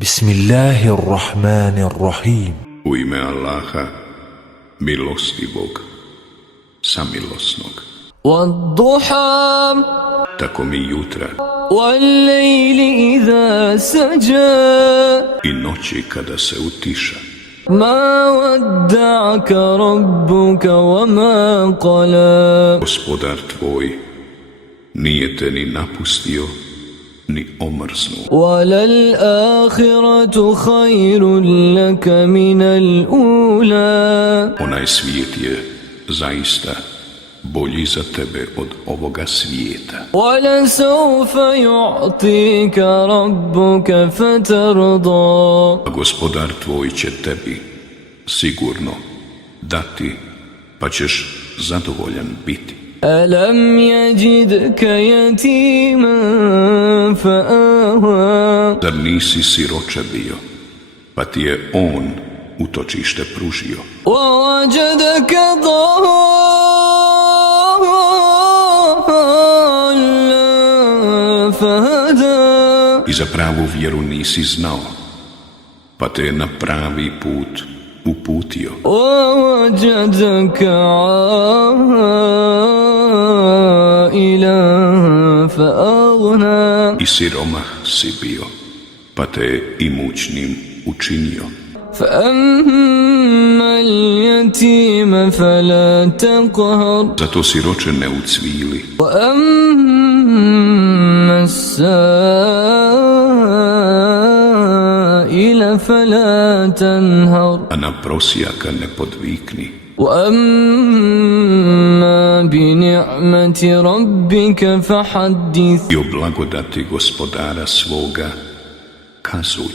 Bismillahirrahmanirrahim. U ime Allaha, milostivog, samilosnog. والضحى Tako mi jutra والليل إذا سجى i noći kada se utiša. ما ودعك ربك وما قلى Gospodar tvoj nije te ni napustio, ni omrznuo. وللآخرة خير لك من الأولى Onaj svijet je zaista bolji za tebe od ovoga svijeta. ولسوف يعطيك ربك فترضى A gospodar tvoj će tebi sigurno dati, pa ćeš zadovoljan biti. ألم يجدك يتيما فآوى Zar nisi siroče bio, pa ti je on utočište pružio? ووجدك ضالا فهدى I za pravu vjeru nisi znao, pa te je na pravi put uputio. ووجدك عائلا فأغنى I siromah si bio, pa te je imućnim učinio. فأما اليتيم فلا تقهر Zato siroče ne ucvili, وأما السائل فلا تنهر a na prosjaka ne podvikni. وأما بنعمة ربك فحدث I o blagodati gospodara svoga kazuj.